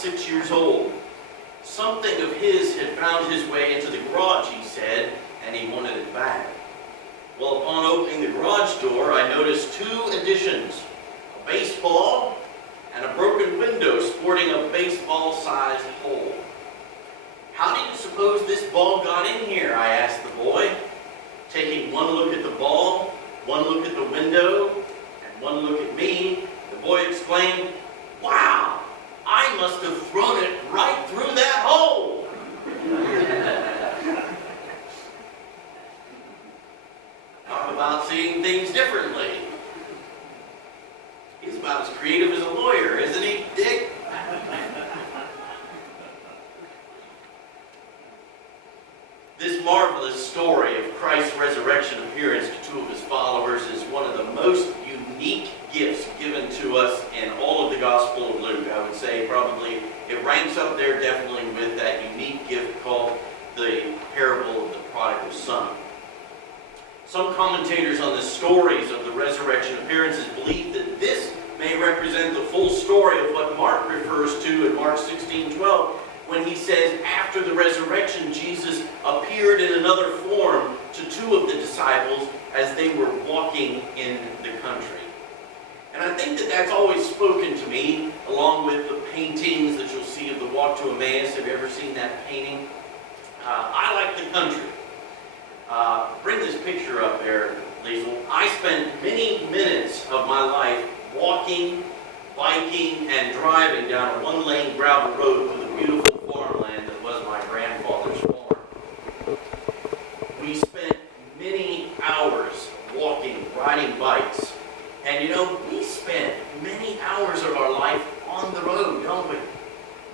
6 years old. Something of his had found his way into the garage, he said, and he wanted it back. Well, upon opening the garage door, I noticed two additions: a baseball and a broken window sporting a baseball-sized hole. "How do you suppose this ball got in here?" I asked the boy. Taking one look at the ball, one look at the window, and one look at me, the boy exclaimed, "Wow! I must have thrown it right through that hole!" Talk about seeing things differently. He's about as creative as a lawyer, isn't he, Dick? This marvelous story of Christ's resurrection appearance to two of his followers is one of the most unique gifts given to us in all of the Gospel of Luke. I would say probably it ranks up there definitely with that unique gift called the parable of the prodigal son. Some commentators on the stories of the resurrection appearances believe that this may represent the full story of what Mark refers to in Mark 16:12, when he says, after the resurrection, Jesus appeared in another form to two of the disciples as they were walking in the country. And I think that that's always spoken to me, along with the paintings that you'll see of the Walk to Emmaus. Have you ever seen that painting? I like the country. Bring this picture up there, Liesl. I spent many minutes of my life walking, biking, and driving down a one-lane gravel road through the beautiful farmland that was my grandfather's farm. We spent many hours walking, riding bikes, and we spend many hours of our life on the road, don't we?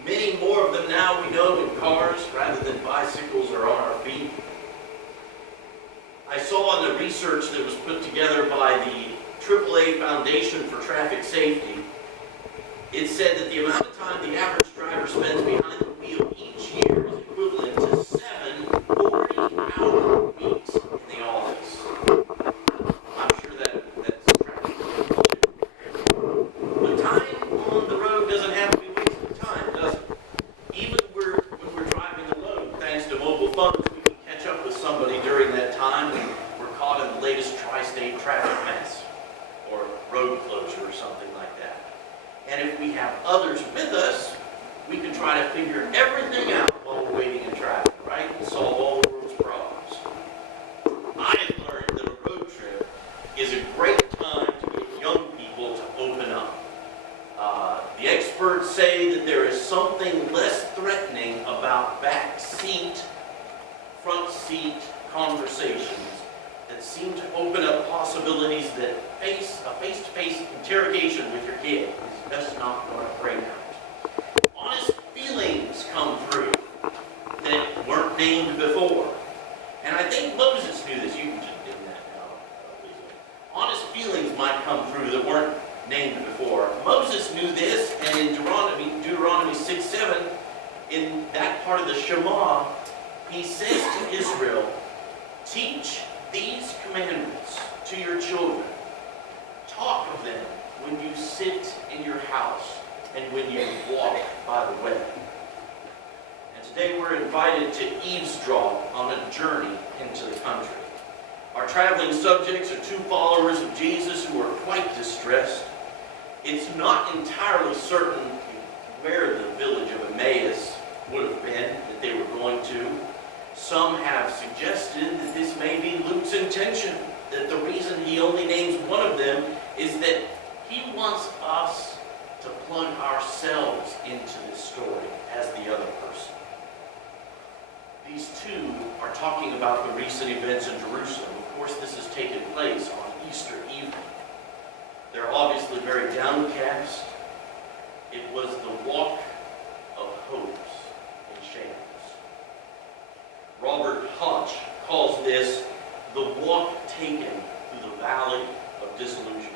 Many more of them now we know in cars rather than bicycles or on our feet. I saw in the research that was put together by the AAA Foundation for Traffic Safety, it said that the amount of time the average driver spends behind the wheel each year is equivalent to 7 40-hour weeks in the office. I'm sure that's practical. But time on the road doesn't have to be wasted time, does it? Even when we're driving alone, thanks to mobile phones, we can catch up with somebody during that time when we're caught in the latest tri-state traffic mess or road closure or something like that. And if we have others with us, we can try to figure everything out while we're waiting in traffic, right? And solve all the world's problems. I have learned that a road trip is a great time to get young people to open up. The experts say that there is something less threatening about back seat, front seat conversations that seem to open up possibilities that a face-to-face interrogation with your kid is just not going to bring out. Honest feelings come through that weren't named before. And I think Moses knew this. You can just do that now. Honest feelings might come through that weren't named before. Moses knew this, and in Deuteronomy 6:7, in that part of the Shema, he says to Israel, "Teach these commandments to your children. Talk of them when you sit in your house and when you walk by the way." And today we're invited to eavesdrop on a journey into the country. Our traveling subjects are two followers of Jesus who are quite distressed. It's not entirely certain where the village of Emmaus would have been that they were going to. Some have suggested that this may be Luke's intention, that the reason he only names one of them is that he wants us to plug ourselves into this story as the other person. These two are talking about the recent events in Jerusalem. Of course, this has taken place on Easter evening. They're obviously very downcast. It was the walk of hopes and shames. Robert Hodge calls this the walk taken through the valley of disillusionment.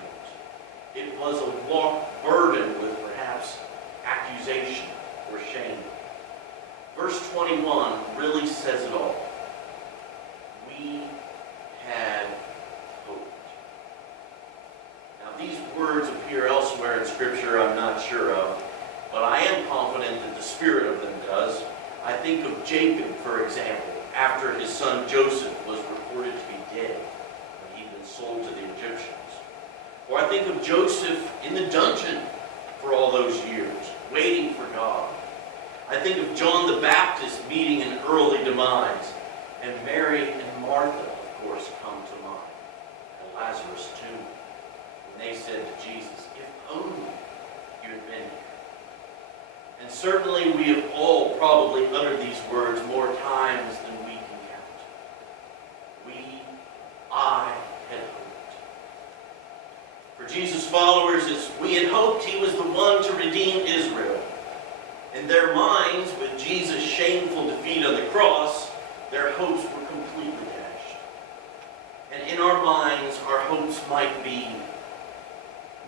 It was a walk burdened with perhaps accusation or shame. Verse 21 really says it all. We had hoped. Now these words appear elsewhere in Scripture I'm not sure of, but I am confident that the spirit of them does. I think of Jacob, for example, after his son Joseph was reported to be dead when he'd been sold to the Egyptians. Or I think of Joseph in the dungeon for all those years, waiting for God. I think of John the Baptist meeting an early demise. And Mary and Martha, of course, come to mind. And Lazarus too. When they said to Jesus, if only you had been here. And certainly we have all probably uttered these words more times than we can count. I had hoped. For Jesus' followers, we had hoped he was the one to redeem Israel. In their minds, with Jesus' shameful defeat on the cross, their hopes were completely dashed. And in our minds, our hopes might be,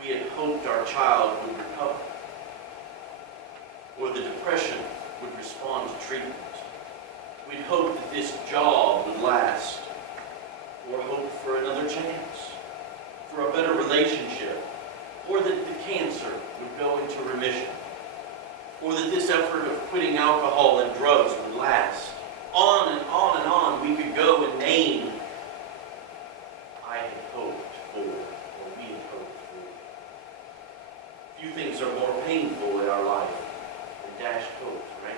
we had hoped our child would recover, or the depression would respond to treatment. We'd hoped that this job would last, or hoped for another chance, for a better relationship, or that the cancer would go into remission, or that this effort of quitting alcohol and drugs would last. On and on and on we could go and name, I had hoped for, or we had hoped for. Few things are more painful in our life than dashed hopes, right?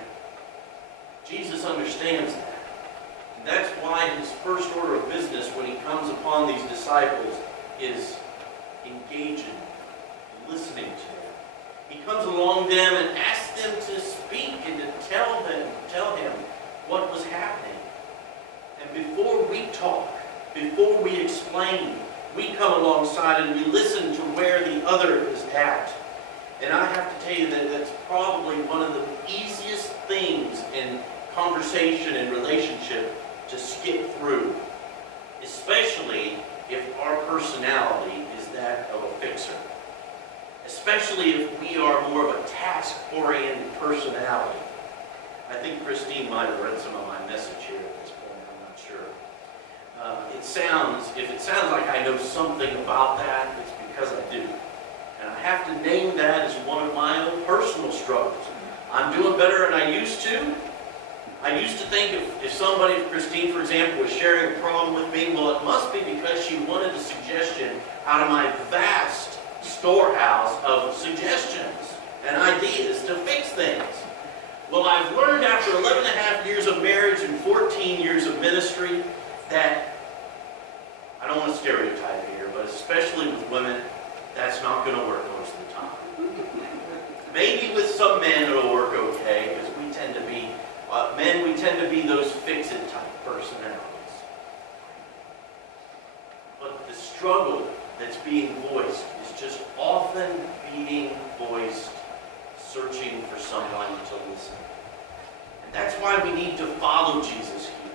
Jesus understands that. And that's why his first order of business when he comes upon these disciples is engaging, listening to them. He comes along them and asks them to speak and to tell him what was happening. And before we talk, before we explain, we come alongside and we listen to where the other is at. And I have to tell you that that's probably one of the easiest things in conversation and relationship to skip through, especially if our personality is that of a fixer. Especially if we are more of a task-oriented personality. I think Christine might have read some of my message here at this point, I'm not sure. If it sounds like I know something about that, it's because I do. And I have to name that as one of my own personal struggles. I'm doing better than I used to. I used to think if Christine, for example, was sharing a problem with me, well, it must be because she wanted a suggestion out of my vast storehouse of suggestions and ideas to fix things. Well, I've learned after 11 and a half years of marriage and 14 years of ministry that, I don't want to stereotype here, but especially with women, that's not going to work most of the time. Maybe with some men it'll work okay, because we tend to be those fix-it type personalities. But the struggle that's being voiced is just often being voiced searching for someone to listen. And that's why we need to follow Jesus here.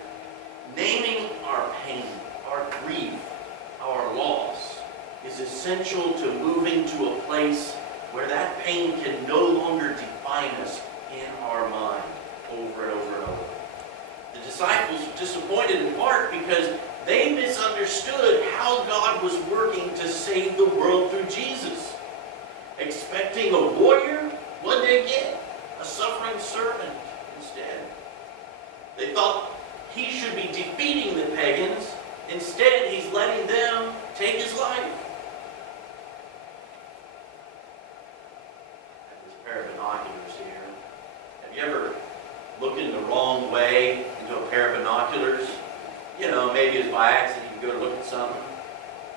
Naming our pain, our grief, our loss is essential to moving to a place where that pain can no longer define us in our mind over and over and over. The disciples were disappointed in part because they misunderstood how God was working to save the world through Jesus. Expecting a warrior, what did they get? A suffering servant instead. They thought he should be defeating the pagans. Instead, he's letting them take his life. I have this pair of binoculars here. Have you ever looked in the wrong way into a pair of binoculars? You know, maybe it's by accident you go to look at something.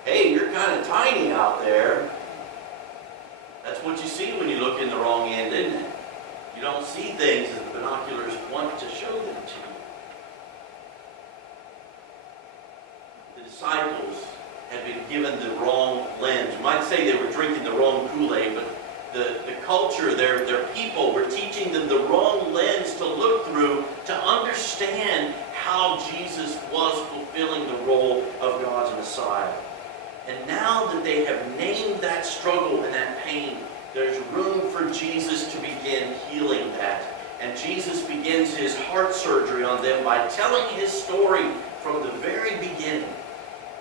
Hey, you're kind of tiny out there. That's what you see when you look in the wrong end, isn't it? You don't see things as the binoculars want to show them to you. The disciples had been given the wrong lens. You might say they were drinking the wrong Kool-Aid, but the culture, their people were teaching them the wrong lens to look through to understand how Jesus was fulfilling the role of God's Messiah. And now that they have named that struggle and that pain, there's room for Jesus to begin healing that. And Jesus begins his heart surgery on them by telling his story from the very beginning.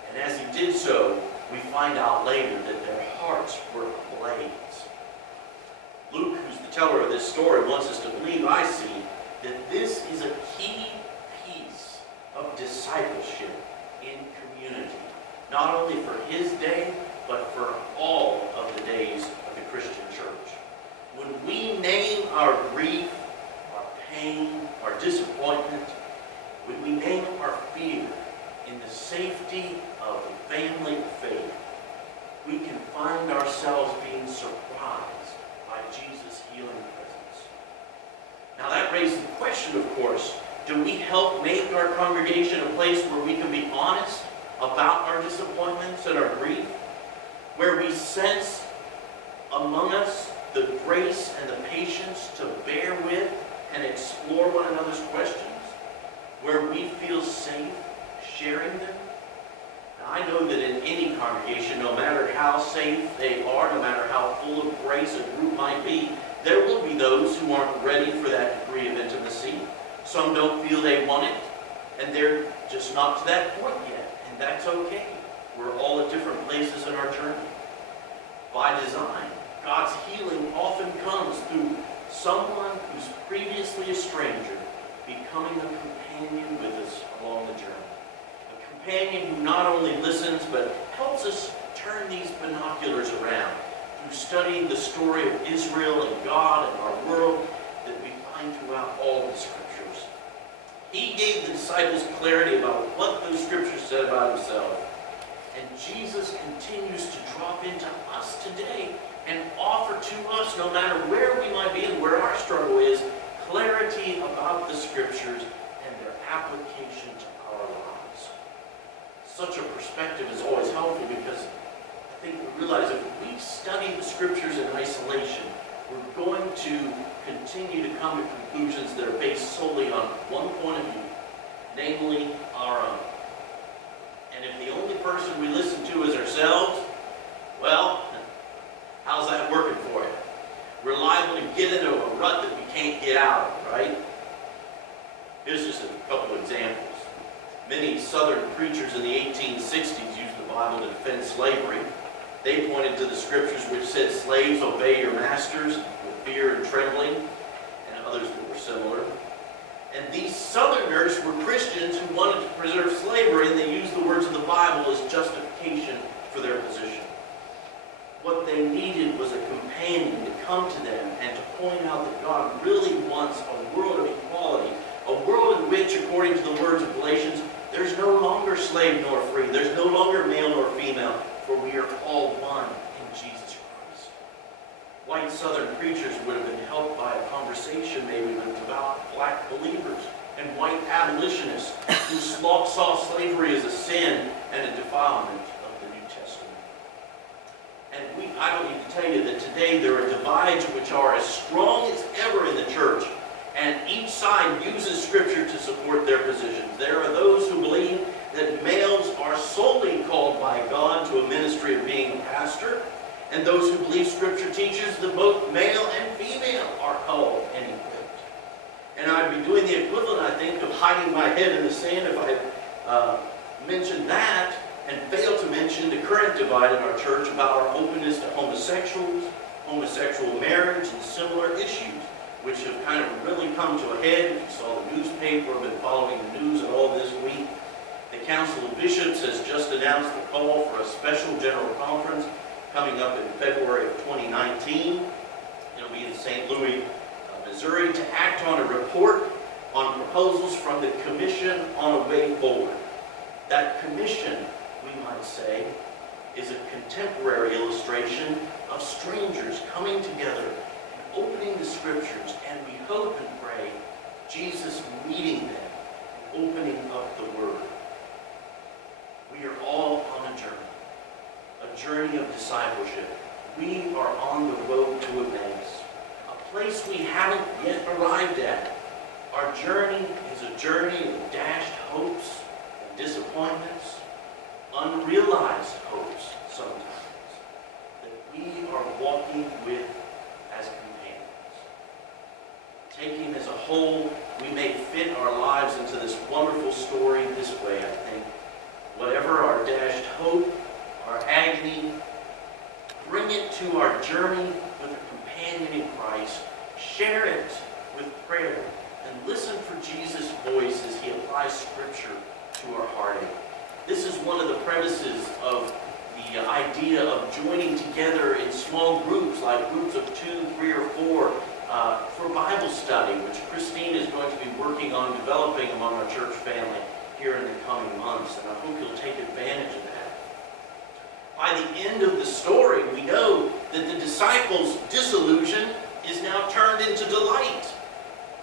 And as he did so, we find out later that their hearts were ablaze. Luke, who's the teller of this story wants us to believe, I see, that this is a key piece of discipleship in community, not only for his day, but for all of the days of the Christian church. When we name our grief, our pain, our disappointment, when we name our fear in the safety of the family of faith, we can find ourselves being surprised by Jesus' healing presence. Now that raises the question, of course, do we help make our congregation a place where we can be honest about our disappointments and our grief? Where we sense among us the grace and the patience to bear with and explore one another's questions? Where we feel safe sharing them? Now, I know that in any congregation, no matter how safe they are, no matter how full of grace a group might be, there will be those who aren't ready for that degree of intimacy. Some don't feel they want it, and they're just not to that point yet, and that's okay. We're all at different places in our journey. By design, God's healing often comes through someone who's previously a stranger becoming a companion with us along the journey. A companion who not only listens, but helps us turn these binoculars around through studying the story of Israel and God and our world that we find throughout all the scriptures. He gave the disciples clarity about what those scriptures said about himself. And Jesus continues to drop into us today and offer to us, no matter where we might be and where our struggle is, clarity about the scriptures and their application to our lives. Such a perspective is always helpful because I think we realize if we study the scriptures in isolation, we're going to continue to come to conclusions that are based solely on one point of view, namely our own. And if the only person we listen to is ourselves, well, how's that working for you? We're liable to get into a rut that we can't get out of, right? Here's just a couple examples. Many Southern preachers in the 1860s used the Bible to defend slavery. They pointed to the scriptures which said, slaves, obey your masters with fear and trembling, and others that were similar. And these Southerners were Christians who wanted to preserve slavery, and they used the words of the Bible as justification for their position. What they needed was a companion to come to them and to point out that God really wants a world of equality, a world in which, according to the words of Galatians, there's no longer slave nor free, there's no longer male nor female, for we are all one in Jesus Christ. White Southern preachers would have been helped by a conversation maybe with devout black believers and white abolitionists who saw slavery as a sin and a defilement of the New Testament. And I don't need to tell you that today there are divides which are as strong as ever in the church, and each side uses Scripture to support their positions. There are those who believe that males are solely called by God to a ministry of being a pastor, and those who believe Scripture teaches that both male and female are called and equipped. And I'd be doing the equivalent, I think, of hiding my head in the sand if I mentioned that and fail to mention the current divide in our church about our openness to homosexuals, homosexual marriage, and similar issues, which have kind of really come to a head. If you saw the newspaper, been following the news and all this week. The Council of Bishops has just announced the call for a special general conference coming up in February of 2019. It'll be in St. Louis, Missouri, to act on a report on proposals from the Commission on a Way Forward. That commission, we might say, is a contemporary illustration of strangers coming together and opening the Scriptures, and we hope and pray Jesus meeting them and opening up the Word. We are all on a journey of discipleship. We are on the road to Emmaus, a place we haven't yet arrived at. Our journey is a journey of dashed hopes and disappointments, unrealized hopes sometimes, that we are walking with as companions. Taken as a whole, we may fit our lives into this wonderful story this way, I think. Whatever our dashed hope, our agony, bring it to our journey with a companion in Christ share it with prayer, and listen for Jesus' voice as he applies Scripture to our heartache. This is one of the premises of the idea of joining together in small groups, like groups of 2, 3, or 4, for Bible study, which Christine is going to be working on developing among our church family here in the coming months, and I hope you'll take advantage of that. By the end of the story, we know that the disciples' disillusion is now turned into delight,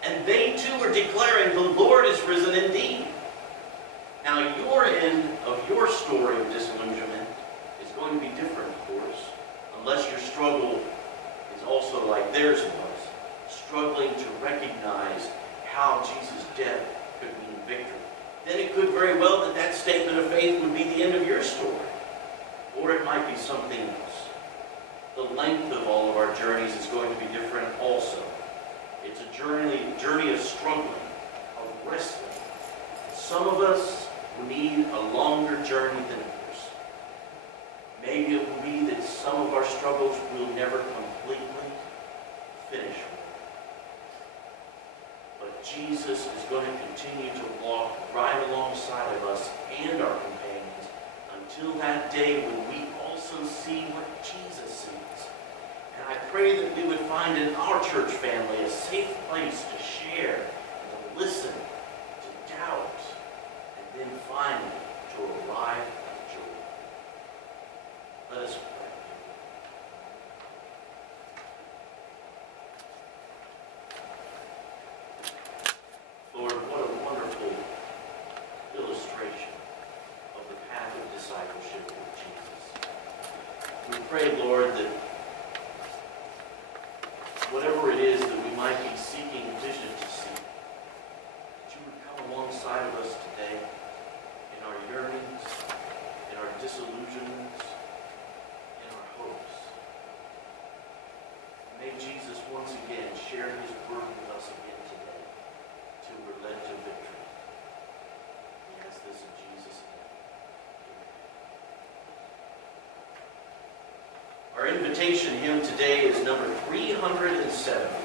and they too are declaring, "The Lord is risen indeed." Now, your end of your story of disillusionment is going to be different, of course, unless your struggle is also like theirs was, struggling to recognize how Jesus' death could mean victory. Then it could very well that statement of faith would be the end of your story. Or it might be something else. The length of all of our journeys is going to be different also. It's a journey of struggling, of wrestling. Some of us need a longer journey than others. Maybe it will be that some of our struggles will never completely finish with. But Jesus is going to continue to walk right alongside of us and our companions until that day when we also see what Jesus sees. And I pray that we would find in our church family a safe place to share, to listen, to doubt, and then finally to arrive at joy. Let us pray. Lord, what a wonderful illustration of the path of discipleship with Jesus. We pray, Lord, that whatever it is that we might be seeking vision to see, that you would come alongside of us today in our yearnings, in our disillusionments, in our hopes. May Jesus once again share his word with us again today till we're led to victory. We ask this in Jesus' name. Our invitation hymn today is number 370,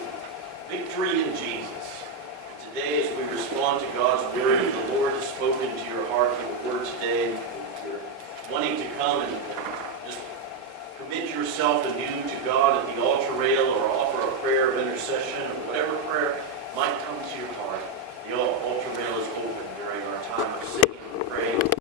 Victory in Jesus. Today, as we respond to God's word, if the Lord has spoken to your heart through the word today, and you're wanting to come and just commit yourself anew to God at the altar rail, or offer a prayer of intercession, or whatever prayer might come to your heart, the altar rail is